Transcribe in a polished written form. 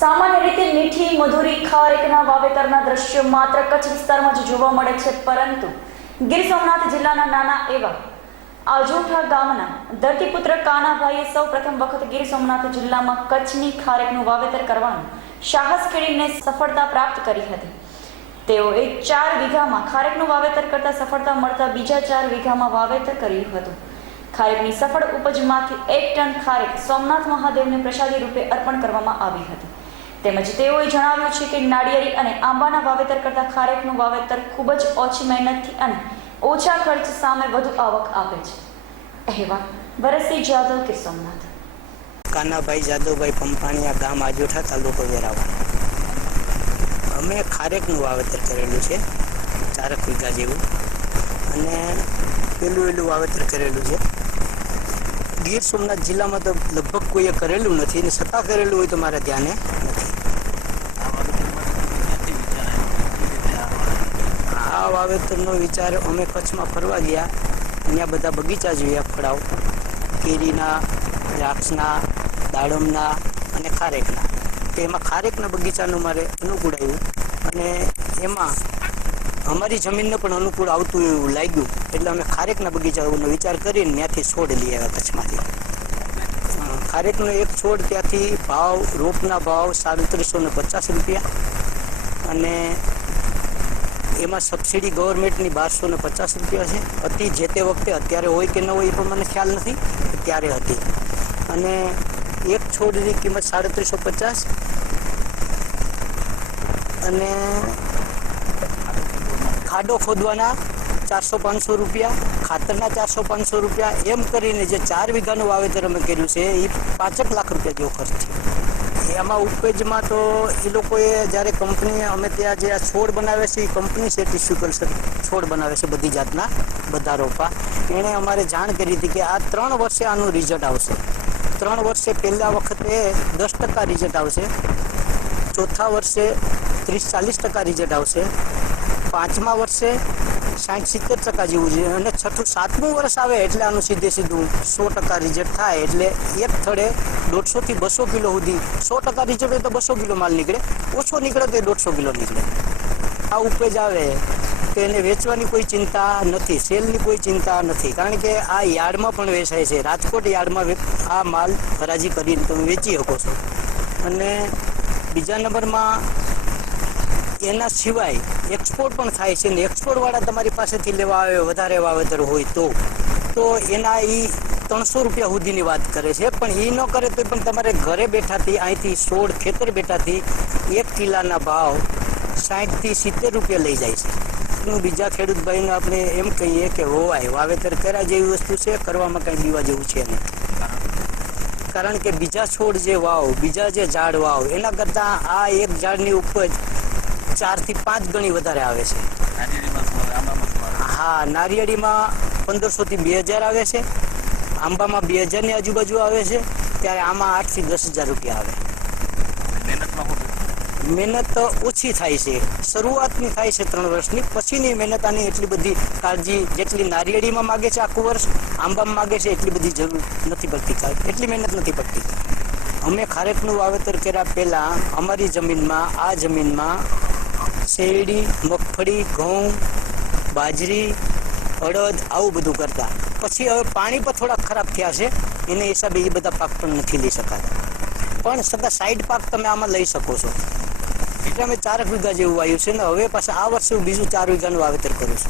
સામાન્ય રીતે મીઠી મધુરી ખારેકના વાવેતરના દ્રશ્યો માત્ર કચ્છ વિસ્તારમાં જ જોવા મળે છે, પરંતુ ગીર સોમનાથ જિલ્લાના નાના એવા આજોઠા ગામના ધરતીપુત્ર કાનાભાઈએ સૌ પ્રથમ વખત ગીર સોમનાથ જિલ્લામાં કચ્છની ખારેકનું વાવેતર કરવાનું સાહસ ખેડીને સફળતા પ્રાપ્ત કરી હતી. તેઓએ 4 વીઘામાં ખારેકનું વાવેતર કરતા સફળતા મળતા બીજા 4 વીઘામાં વાવેતર કર્યું હતું. ખારેકની સફળ ઉપજમાંથી 1 ટન ખારેક સોમનાથ મહાદેવને પ્રસાદી રૂપે અર્પણ કરવામાં આવી હતી. તેમજ તેઓએ જણાવ્યું છે કે નાળિયેરી અને આંબાના વાવેતર કરતા ખારેકનું વાવેતર ખૂબ જ ઓછી મહેનતથી અને ઓછા ખર્ચ સામે વધુ આવક આપે છે. અહેવાલ ભરતસિંહ જાદવ, ગીર સોમનાથ. કાનાભાઈ જાદવભાઈ પંપાણીયા, ગામ આજોઠા, તાલુકો વેરાવળ. અમે ખારેકનું વાવેતર કરેલું છે 4 વીઘા જેવું, અને પહેલું વાવેતર કરેલું છે. ગીર સોમનાથ જિલ્લામાં તો લગભગ કોઈએ કરેલું નથી, ને છતાં કરેલું હોય તો મારા ધ્યાને નથી. આ વાવેતરનો વિચાર અમે કચ્છમાં ફરવા ગયા, અહીંયા બધા બગીચા જોયા, ફળાવ કેરીના, દ્રાક્ષના, દાડમના અને ખારેકના. તો એમાં ખારેકના બગીચાનું મારે અનુકૂળ આવ્યું, અને એમાં અમારી જમીનને પણ અનુકૂળ આવતું એવું લાગ્યું, એટલે અમે ખારેકના બગીચાનો વિચાર કરીને ત્યાંથી છોડ લઈ આવ્યા કચ્છમાંથી. ખારેકનો એક છોડ ત્યાંથી રોપના ભાવ 3750 રૂપિયા, અને એમાં સબસિડી ગવર્મેન્ટની 1250 રૂપિયા છે. હતી જે તે વખતે, અત્યારે હોય કે ન હોય એ પણ મને ખ્યાલ નથી, ત્યારે હતી. અને એક છોડની કિંમત 3750, અને ખાડો ખોદવાના 400-500 રૂપિયા, ખાતરના 400-500 રૂપિયા, એમ કરીને જે 4 વીઘાનું વાવેતર અમે કર્યું છે એ 5 લાખ રૂપિયા જેવો ખર્ચ છે. એમાં ઉપજમાં તો એ લોકોએ જ્યારે કંપની અમે ત્યાં જે આ છોડ બનાવે છે એ કંપની છે ટિશ્યુ કલ્ચર છોડ બનાવે છે બધી જાતના, બધા રોપા. એણે અમારે જાણ કરી હતી કે આ 3 વર્ષે આનું રિઝલ્ટ આવશે. 3 વર્ષે પહેલા વખતે 10% રિઝલ્ટ આવશે, ચોથા વર્ષે 30-40% રિઝલ્ટ આવશે, 5મા વર્ષે 60-70% જેવું છે, અને 6ઠું-7મું વર્ષ આવે એટલે આનું સીધું 100% રિઝલ્ટ થાય. એટલે એક થડે 150 થી 200 કિલો સુધી, 100% રિઝલ્ટ હોય તો 200 કિલો માલ નીકળે, ઓછો નીકળે તો 150 કિલો નીકળે. આ ઉપજ આવે તો એને વેચવાની કોઈ ચિંતા નથી, સેલની કોઈ ચિંતા નથી, કારણ કે આ યાર્ડમાં પણ વેચાય છે. રાજકોટ યાર્ડમાં આ માલ હરાજી કરીને તમે વેચી શકો છો. અને બીજા નંબરમાં એના સિવાય એક્સપોર્ટ પણ થાય છે, ને એક્સપોર્ટવાળા તમારી પાસેથી લેવા આવે વધારે વાવેતર હોય તો એના એ 300 રૂપિયા સુધીની વાત કરે છે. પણ એ ન કરે તો પણ તમારે ઘરે બેઠાથી અહીંથી 16 ખેતર બેઠાથી 1 કિલાના ભાવ 60 થી 70 રૂપિયા લઈ જાય છે. એનું બીજા ખેડૂત ભાઈને આપણે એમ કહીએ કે હોવાય, વાવેતર કર્યા જેવી વસ્તુ છે, કરવામાં કંઈ દીવા જેવું છે નહીં. કારણ કે બીજા છોડ જે વાવ, બીજા જે ઝાડ વાવ, એના કરતાં આ એક ઝાડની ઉપજ 4 થી 5 ગણી વધારે આવે છે. હા, નારિયેળીમાં 1500 થી 2000 આવે છે, આંબામાં 2000ની આજુબાજુ આવે છે, ત્યારે આમાં 8 થી 10,000 રૂપિયા આવે. મહેનત ઓછી થાય છે, શરૂઆતની થાય છે 3 વર્ષની, પછીની મહેનત આની એટલી બધી કાળજી જેટલી નારિયેળીમાં માગે છે આખું વર્ષ, આંબામાં માગે છે એટલી બધી જરૂર નથી પડતી, એટલી મહેનત નથી પડતી. અમે ખારેકનું વાવેતર કર્યા પહેલાં અમારી જમીનમાં, આ જમીનમાં શેરડી, મગફળી, ઘઉં, બાજરી, અડદ આવું બધું કરતા. પછી હવે પાણી પણ થોડા ખરાબ થયા છે, એને હિસાબે એ બધા પાક પણ નથી લઈ શકાતા, પણ છતાં સાઈડ પાક તમે આમાં લઈ શકો છો. એટલે અમે 4 વીઘા જેવું વાવ્યું છે, ને હવે પાછા આ વર્ષે બીજું 4 વીઘાનું વાવેતર કરું છું.